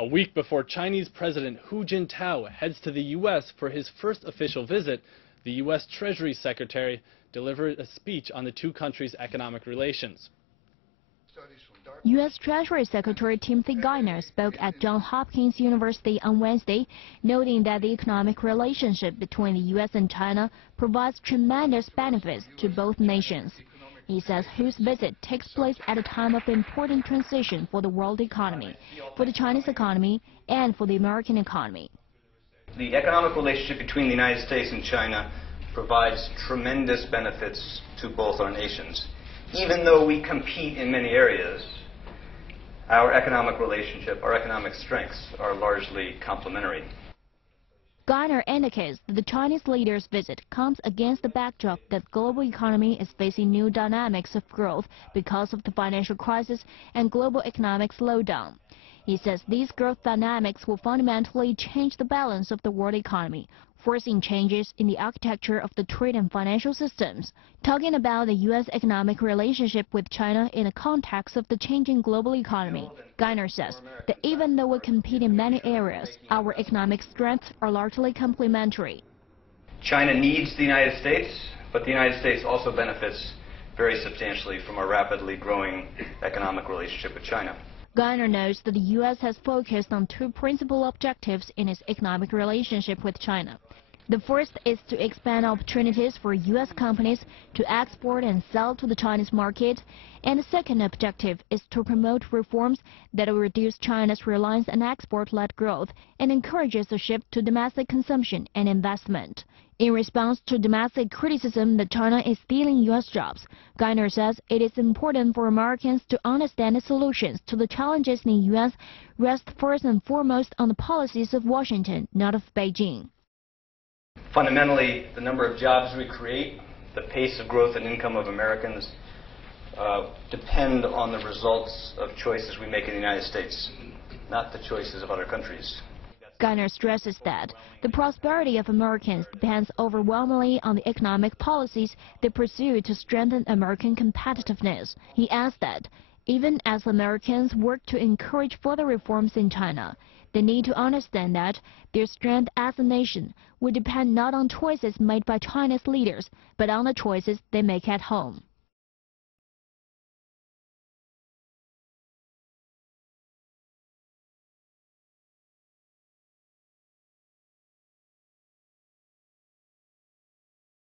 A week before Chinese President Hu Jintao heads to the U.S. for his first official visit, the U.S. Treasury Secretary delivered a speech on the two countries' economic relations. U.S. Treasury Secretary Timothy Geithner spoke at Johns Hopkins University on Wednesday, noting that the economic relationship between the U.S. and China provides tremendous benefits to both nations. He says Hu's visit takes place at a time of important transition for the world economy, for the Chinese economy, and for the American economy. The economic relationship between the United States and China provides tremendous benefits to both our nations. Even though we compete in many areas, our economic relationship, our economic strengths are largely complementary. Geithner indicates that the Chinese leader's visit comes against the backdrop that the global economy is facing new dynamics of growth because of the financial crisis and global economic slowdown. He says these growth dynamics will fundamentally change the balance of the world economy, forcing changes in the architecture of the trade and financial systems. Talking about the U.S. economic relationship with China in the context of the changing global economy, Geithner says that even though we compete in many areas, our economic strengths are largely complementary. China needs the United States, but the United States also benefits very substantially from a rapidly growing economic relationship with China. Geithner notes that the U.S. has focused on two principal objectives in its economic relationship with China. The first is to expand opportunities for U.S. companies to export and sell to the Chinese market, and the second objective is to promote reforms that will reduce China's reliance on export-led growth and encourages a shift to domestic consumption and investment. In response to domestic criticism that China is stealing U.S. jobs, Geithner says it is important for Americans to understand the solutions to the challenges in the U.S. rest first and foremost on the policies of Washington, not of Beijing. Fundamentally, the number of jobs we create, the pace of growth and income of Americans depend on the results of choices we make in the United States, not the choices of other countries. Geithner stresses that the prosperity of Americans depends overwhelmingly on the economic policies they pursue to strengthen American competitiveness. He adds that even as Americans work to encourage further reforms in China, they need to understand that their strength as a nation will depend not on choices made by China's leaders, but on the choices they make at home.